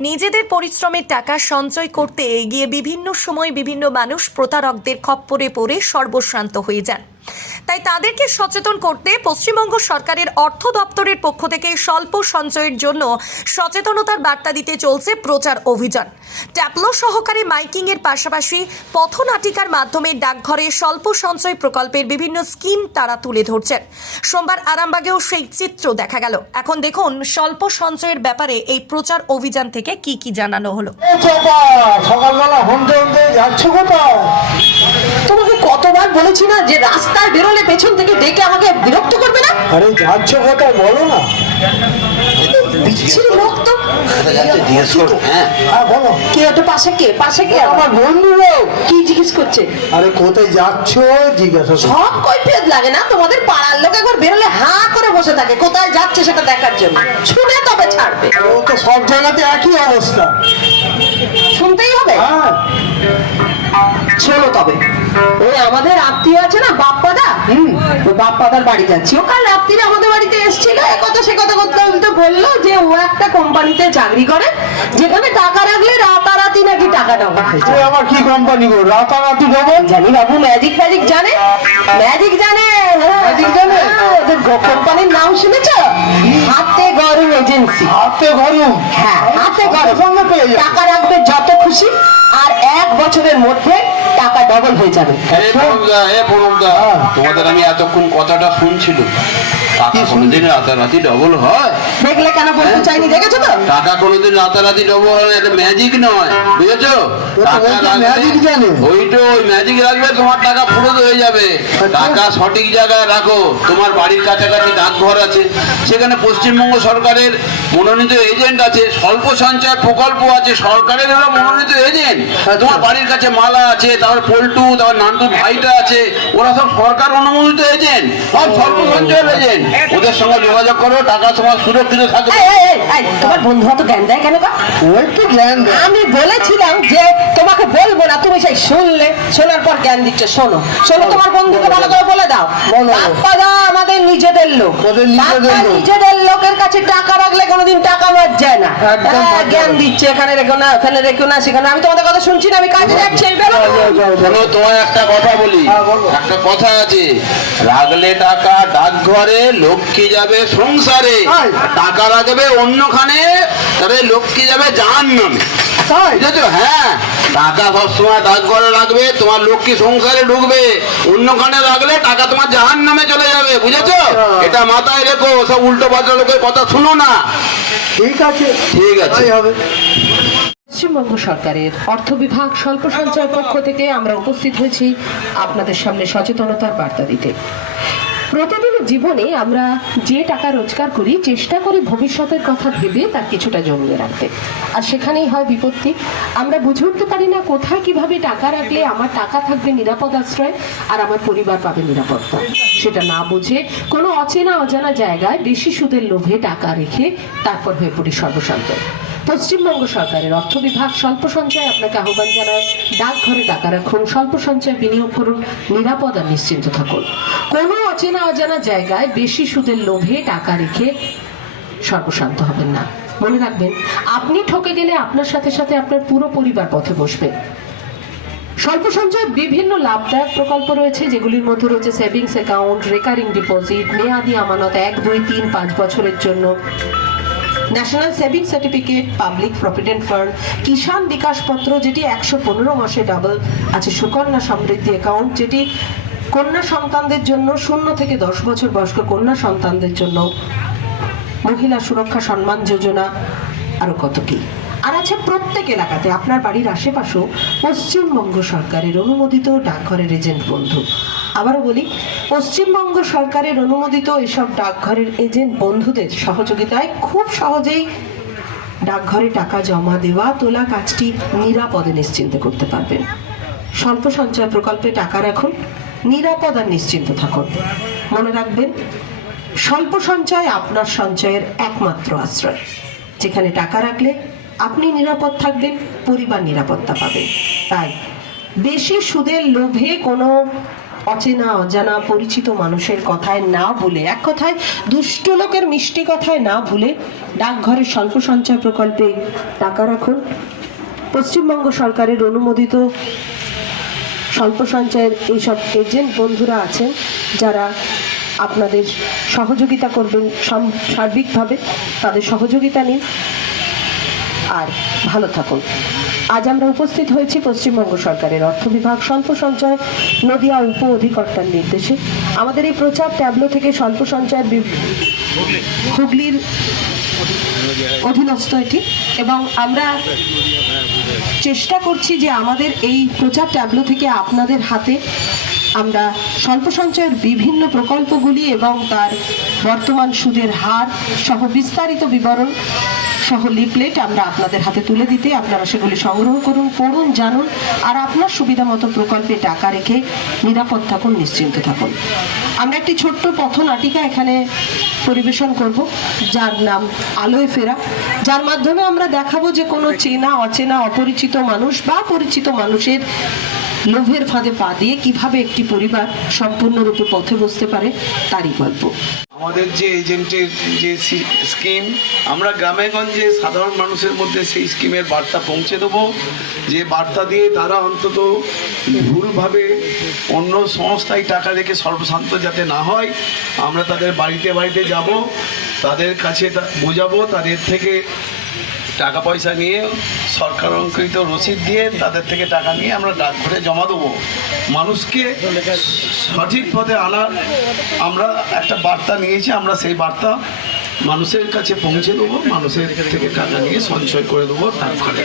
নিজেদের পরিশ্রমের টাকা সঞ্চয় করতে এগিয়ে বিভিন্ন সময় বিভিন্ন মানুষ প্রতারকদের খপ্পরে পড়ে সর্বশ্রান্ত হয়ে যান। তাই তাদেরকে সচেতন করতে পশ্চিমবঙ্গ সরকারের অর্থ দপ্তরের পক্ষ থেকে স্বল্প সঞ্চয়ের জন্য সচেতনতার বার্তা দিতে চলছে প্রচার অভিযান। ট্যাপলো সহকারে মাইকিং এর পাশাপাশি পথনাটিকার মাধ্যমে ডাকঘরে স্বল্প সঞ্চয় প্রকল্পের বিভিন্ন স্কিম তারা তুলে ধরছেন। সোমবার আরামবাগেও সেই চিত্র দেখা গেল। এখন দেখুন স্বল্প সঞ্চয়ের ব্যাপারে এই প্রচার অভিযান থেকে কি কি জানানো হলো। সকালবেলা হন্তে হন্তে যাচ্ছ কোথায় তোমাকে কতবার বলেছি না যে রাস্তায় বেরোলে পেছন থেকে ডেকে আমাকে বিরক্ত করবে না? আরে যাচ্ছ কোথায় বলো না। বিচ্ছিরি লোক তো। জিজ্ঞেস করো হ্যাঁ। হ্যাঁ বলো। কে ওটা পাশে কে? পাশে কে? আমার বন্ধু লোক কি জিজ্ঞেস করছে? আরে কোথায় যাচ্ছ? জিজ্ঞাসা করো। সব কৈফিয়ত লাগে না? তোমাদের পাড়ার লোক একবার বেরোলে হা করে বসে থাকে। কোথায় যাচ্ছে সেটা দেখার জন্য? শুনে তবে ছাড়বে। ও তো সব জায়গাতে একই অবস্থা। শুনতেই হবে? হ্যাঁ। শোনো তবে। ওই আমাদের আত্মীয় আছে না বাপ্পাদা? হুম ওই বাপ্পাদার বাড়ি যাচ্ছি। ও কাল রাত্রিরে আমাদের বাড়িতে এসেছিল এ কথা সে কথা করতে বলতে বলল যে ও একটা কোম্পানিতে চাকরি করে যেখানে টাকা রাখলে রাতারাতি নাকি টাকা ডবল হয়ে। যায় আমার কি কোম্পানি গো? রাতারাতি দেবো জানি বাবু ম্যাজিক ফ্যাজিক জানে? ম্যাজিক জানে। Magic জানে? হ্যাঁ, ওদের কোম্পানির নাম শুনেছ? হাতে গরম এজেন্সি। হাতে ঘরুম হ্যাঁ হাতে গরম। টাকা রাখবে যত খুশি। আর এক বছরের মধ্যে টাকা ডবল হয়ে যাবে হ্যাঁ। তোমাদের আমি এতক্ষণ কথাটা শুনছিল টাকা কোনোদিন রাতারাতি ডবল হয়। দেখলে কেন বলতে চাইনি? দেখেছ তো? টাকা কোনোদিন রাতারাতি ডবল হয় এটা ম্যাজিক নয়। বুঝেছ? তো magic জানে। ওই ম্যাজিক রাখবে তোমার টাকা ফুরত হয়ে যাবে। টাকা সঠিক জায়গায় রাখো। তোমার বাড়ির কাছাকাছি ডাকঘর আছে সেখানে পশ্চিমবঙ্গ সরকারের মনোনীত এজেন্ট আছে স্বল্প সঞ্চয় প্রকল্প আছে সরকারের ওরা মনোনীত এজেন্ট তোমার বাড়ির কাছে মালা আছে তারপর পল্টু তারপর নান্টু ভাইটা আছে ওরা সব সরকার অনুমোদিত এজেন্ট সব স্বল্প সঞ্চয়ের এজেন্ট ওদের সঙ্গে যোগাযোগ করো টাকা তোমার সুরক্ষিত থাকবে তোমার বন্ধু তো জ্ঞান দেয় কেন গো? ওই তো জ্ঞান আমি বলেছিলাম যে তোমাকে বলব না তুমি সেই শুনলে শোনার পর জ্ঞান দিচ্ছে শোনো শোনো তোমার বন্ধুকে ভালো করে বলে দাও। বাপ্পাদা আমাদের নিজেদের লোক। নিজেদের লোকের কাছে টাকা রাখলে কোনোদিন টাকা মার যায় না একদম হ্যাঁ, মার জ্ঞান দিচ্ছে এখানে রেখো না ওখানে রেখো না সেখানে। আমি তোমাদের কথা শুনছি না আমি কাজে যাচ্ছি এই বেরো। যাও, যাও, যাও। শোনো তোমার একটা কথা বলি। হ্যাঁ, একটা কথা আছে রাখলে টাকা ডাকঘরে লক্ষ্মী যাবে সংসারে। টাকা রাখবে অন্যখানে তবে লক্ষ্মী যাবে জাহান নামে বুঝেছ? হ্যাঁ টাকা সবসময় ডাকঘরে রাখবে তোমার লক্ষ্মী সংসারে ঢুকবে। অন্যখানে রাখলে টাকা তোমার জাহান নামে চলে যাবে বুঝেছ? আচ্ছা। এটা মাথায় রেখো সব উল্টো পাল্টা লোকের কথা শুনো না। ঠিক আছে। ঠিক আছে। হবে। পশ্চিমবঙ্গ সরকারের অর্থ বিভাগ স্বল্প সঞ্চয় পক্ষ থেকে আমরা উপস্থিত হয়েছি আপনাদের সামনে সচেতনতার বার্তা দিতে। প্রতিদিনের জীবনে আমরা যে টাকা রোজগার করি, চেষ্টা করি ভবিষ্যতের কথা ভেবে তার কিছুটা জমিয়ে রাখতে। আর সেখানেই হয় বিপত্তি। আমরা বুঝে উঠতে পারি না কোথায় কীভাবে টাকা রাখলে আমার টাকা থাকবে নিরাপদ আশ্রয় আর আমার পরিবার পাবে নিরাপত্তা। সেটা না বুঝে কোনো অচেনা অজানা জায়গায় বেশি সুদের লোভে টাকা রেখে তারপর হয়ে পড়ি সর্বশান্ত। পশ্চিমবঙ্গ সরকারের অর্থ বিভাগ স্বল্প সঞ্চয় আপনাকে আহ্বান জানায়। ডাকঘরে টাকা রাখুন, স্বল্প সঞ্চয় বিনিয়োগ করুন, নিরাপদ আর নিশ্চিন্ত থাকুন। কোনো অচেনা অজানা জায়গায় বেশি সুদের লোভে টাকা রেখে সর্বশান্ত হবেন না। মনে রাখবেন, আপনি ঠকে গেলে আপনার সাথে সাথে আপনার পুরো পরিবার পথে বসবে। স্বল্প সঞ্চয় বিভিন্ন লাভদায়ক প্রকল্প রয়েছে, যেগুলির মধ্যে রয়েছে সেভিংস অ্যাকাউন্ট, রেকারিং ডিপোজিট, মেয়াদি আমানত এক, দুই, তিন, পাঁচ বছরের জন্য। National saving certificate public provident fund Kisan Vikas Patra যেটি একশো পনেরো মাসে ডাবল আছে, সুকন্যা সমৃদ্ধি অ্যাকাউন্ট যেটি কন্যা সন্তানদের জন্য শূন্য থেকে দশ বছর বয়স্ক কন্যা সন্তানদের জন্য। মহিলা সুরক্ষা সম্মান যোজনা, আরও কত কি? আর আছে প্রত্যেক এলাকাতে, আপনার বাড়ির আশেপাশেও পশ্চিমবঙ্গ সরকারের অনুমোদিত ডাকঘরের এজেন্ট বন্ধু। আবারও বলি, পশ্চিমবঙ্গ সরকারের অনুমোদিত এসব ডাকঘরের এজেন্ট বন্ধুদের সহযোগিতায় খুব সহজেই ডাকঘরে টাকা জমা দেওয়া, তোলা কাজটি নিরাপদে নিশ্চিন্তে করতে পারবেন। স্বল্প সঞ্চয় প্রকল্পে টাকা রাখুন, নিরাপদ আর নিশ্চিন্ত থাকুন। মনে রাখবেন, স্বল্প সঞ্চয় আপনার সঞ্চয়ের একমাত্র আশ্রয়। যেখানে টাকা রাখলে আপনি নিরাপদ থাকবেন, পরিবার নিরাপত্তা পাবে তাই, বেশি সুদের লোভে কোনো অচেনা, অজানা, পরিচিত মানুষের কথায় না ভুলে, এক কথায় দুষ্ট লোকের মিষ্টি কথায় না ভুলে ডাকঘরের স্বল্প সঞ্চয় প্রকল্পে টাকা রাখুন। পশ্চিমবঙ্গ সরকারের অনুমোদিত স্বল্প সঞ্চয়ের এইসব এজেন্ট বন্ধুরা আছেন যারা আপনাদের সহযোগিতা করবেন সার্বিকভাবে। তাদের সহযোগিতা নিন। আর ভালো থাকুন। আজ আমরা উপস্থিত হয়েছি পশ্চিমবঙ্গ সরকারের অর্থ বিভাগ স্বল্প সঞ্চয় নদিয়া উপ অধিকর্তার নির্দেশে। আমাদের এই প্রচার ট্যাবলো থেকে স্বল্প সঞ্চয়ের হুগলির অধীনস্থ এটি এবং আমরা চেষ্টা করছি যে আমাদের এই প্রচার ট্যাবলো থেকে আপনাদের হাতে আমরা স্বল্প সঞ্চয়ের বিভিন্ন প্রকল্পগুলি এবং তার বর্তমান সুদের হার সহ বিস্তারিত বিবরণ সহ লিফলেট আমরা আপনাদের হাতে তুলে দিতে আপনারা সেগুলি সংগ্রহ করুন, পড়ুন, জানুন আর আপনার সুবিধা মতো প্রকল্পে টাকা রেখে নিরাপদ থাকুন, নিশ্চিন্ত থাকুন। আমরা একটি ছোট্ট পথনাটিকা এখানে পরিবেশন করব, যার নাম আলোয় ফেরা। যার মাধ্যমে আমরা দেখাবো যে কোনো চেনা, অচেনা, অপরিচিত মানুষ বা পরিচিত মানুষের লোভের ফাঁদে পা দিয়ে কীভাবে একটি পরিবার সম্পূর্ণরূপে পথে বসতে পারে, তারই গল্প। আমাদের যে এজেন্টের যে স্কিম, আমরা গ্রামে গঞ্জে সাধারণ মানুষের মধ্যে সেই স্কিমের বার্তা পৌঁছে দেব, যে বার্তা দিয়ে তারা অন্তত ভুলভাবে অন্য সংস্থায় টাকা রেখে সর্বশান্ত যাতে না হয়, আমরা তাদের বাড়িতে বাড়িতে যাব, তাদের কাছে বোঝাবো, তাদের থেকে টাকা পয়সা নিয়ে সরকার অঙ্কৃত রসিদ দিয়ে তাদের থেকে টাকা নিয়ে আমরা ডাকঘরে জমা দেবো। মানুষকে সঠিক পথে আনার আমরা একটা বার্তা নিয়েছি, আমরা সেই বার্তা মানুষের কাছে পৌঁছে দেবো, মানুষের থেকে টাকা নিয়ে সঞ্চয় করে দেবো ডাকঘরে